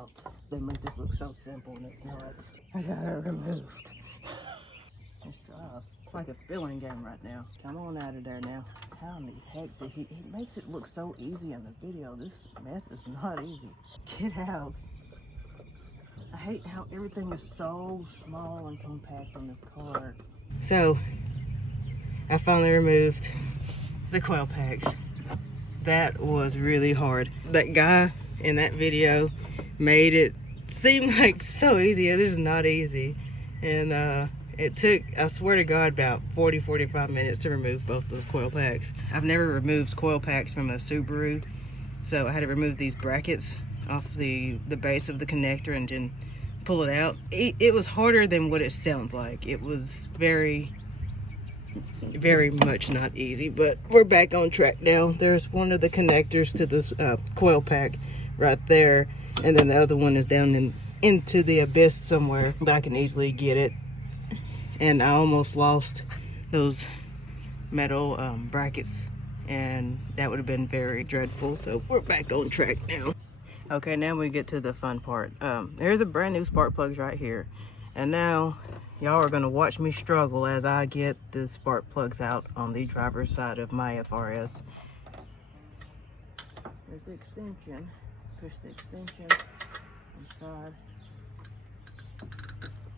out. They make this look so simple and it's not. I got it removed. Let's drive. It's like a filling game right now. Come on out of there now. How in the heck did he makes it look so easy in the video. This mess is not easy. Get out. I hate how everything is so small and compact on this car. So, I finally removed the coil packs. That was really hard. That guy in that video made it seem like so easy. This is not easy. And it took, I swear to God, about 40-45 minutes to remove both those coil packs. I've never removed coil packs from a Subaru, so I had to remove these brackets off the base of the connector and then pull it out. It was harder than what it sounds like. It was very much not easy, but we're back on track now. There's one of the connectors to this coil pack right there, and then the other one is down into the abyss somewhere, but I can easily get it. And I almost lost those metal brackets, and that would have been very dreadful. So we're back on track now. Okay, now we get to the fun part. There's a brand new spark plugs right here, and now y'all are gonna watch me struggle as I get the spark plugs out on the driver's side of my FRS. There's the extension. Push the extension inside.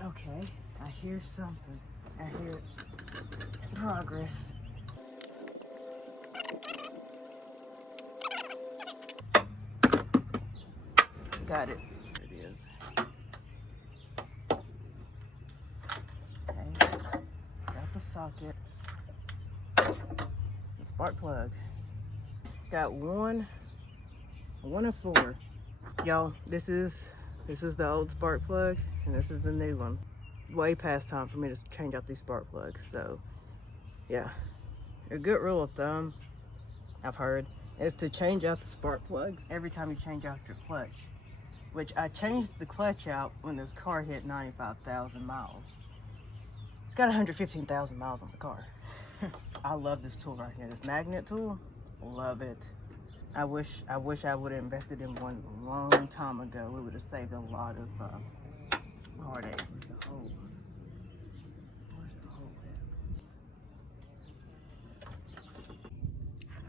Okay, I hear something. I hear progress. Got it. There it is. Okay, got the socket. The spark plug. Got one of four. Y'all, this is the old spark plug, and this is the new one. Way past time for me to change out these spark plugs. So yeah, a good rule of thumb I've heard is to change out the spark plugs every time you change out your clutch, which I changed the clutch out when this car hit 95,000 miles. It's got 115,000 miles on the car. I love this tool right here, this magnet tool. Love it. I wish I would have invested in one a long time ago. It would have saved a lot of heartache. Where's the hole? Where's the hole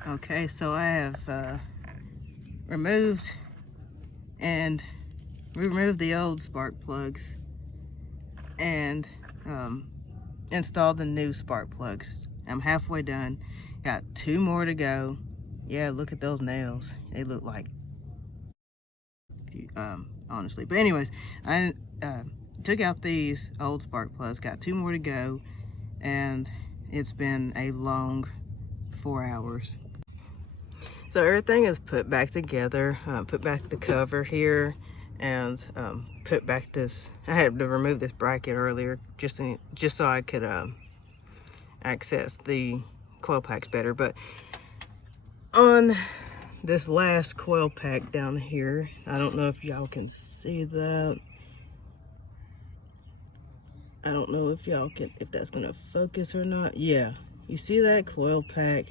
at? Okay, so I have removed the old spark plugs and installed the new spark plugs. I'm halfway done. Got 2 more to go. Yeah, look at those nails. They look like, honestly. But anyways, I took out these old spark plugs. Got 2 more to go, and it's been a long 4 hours. So everything is put back together. Put back the cover here, and put back this. I had to remove this bracket earlier just so I could access the coil packs better. But on this last coil pack down here, I don't know if y'all can see that. I don't know if y'all can, if that's gonna focus or not. Yeah, you see that coil pack?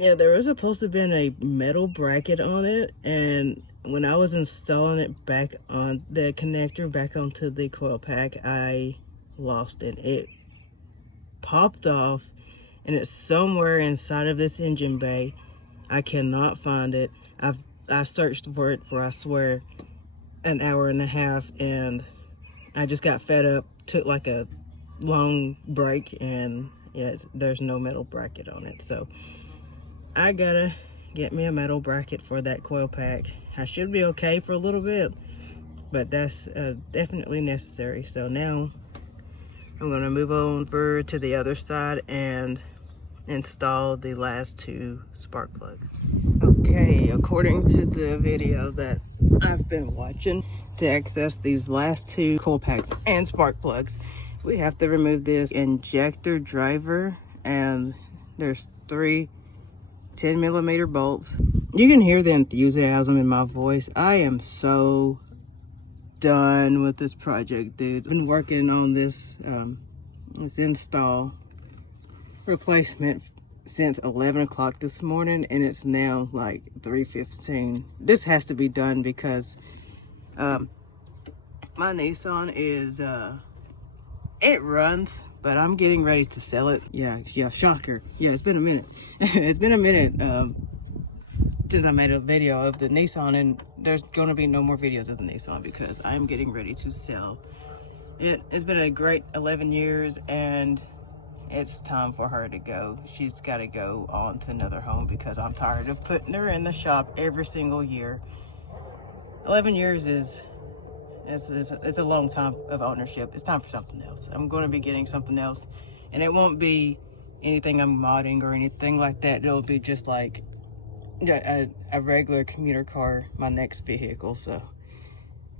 Yeah, there was supposed to have been a metal bracket on it, and when I was installing it back on the connector back onto the coil pack, I lost it. It popped off, and it's somewhere inside of this engine bay. I cannot find it. I searched for it for, I swear, an hour and a half, and I just got fed up, took like a long break, and yeah, there's no metal bracket on it. So I gotta get me a metal bracket for that coil pack. I should be okay for a little bit, but that's definitely necessary. So now I'm gonna move over to the other side and install the last 2 spark plugs. Okay, according to the video that I've been watching, to access these last 2 coil packs and spark plugs, we have to remove this injector driver, and there's 3 10mm bolts. You can hear the enthusiasm in my voice. I am so done with this project, dude. I've been working on this install replacement since 11 o'clock this morning, and it's now like 3:15. This has to be done because my Nissan is it runs, but I'm getting ready to sell it. Yeah, shocker. Yeah, it's been a minute. It's been a minute since I made a video of the Nissan, and there's gonna be no more videos of the Nissan because I'm getting ready to sell it. It's been a great 11 years, and it's time for her to go. She's got to go on to another home because I'm tired of putting her in the shop every single year. 11 years is it's a long time of ownership. It's time for something else. I'm going to be getting something else, and it won't be anything I'm modding or anything like that. It'll be just like a regular commuter car, my next vehicle. So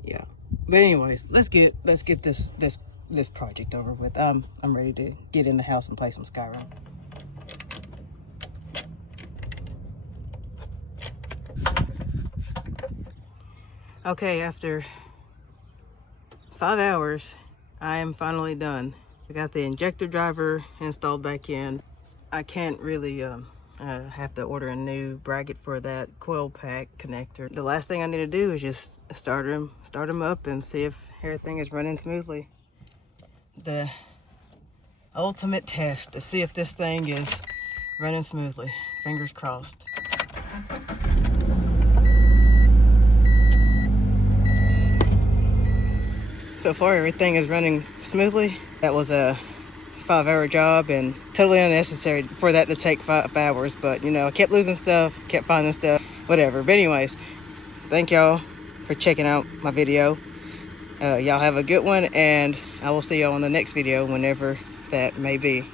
yeah, but anyways, let's get this project over with. I'm ready to get in the house and play some Skyrim. Okay, after 5 hours, I am finally done. I got the injector driver installed back in. I can't really have to order a new bracket for that coil pack connector. The last thing I need to do is just start them up and see if everything is running smoothly. The ultimate test to see if this thing is running smoothly. Fingers crossed. So far, everything is running smoothly. That was a 5-hour job and totally unnecessary for that to take 5 hours. But you know, I kept losing stuff, kept finding stuff, whatever. But anyways, thank y'all for checking out my video. Y'all have a good one, and I will see y'all in the next video whenever that may be.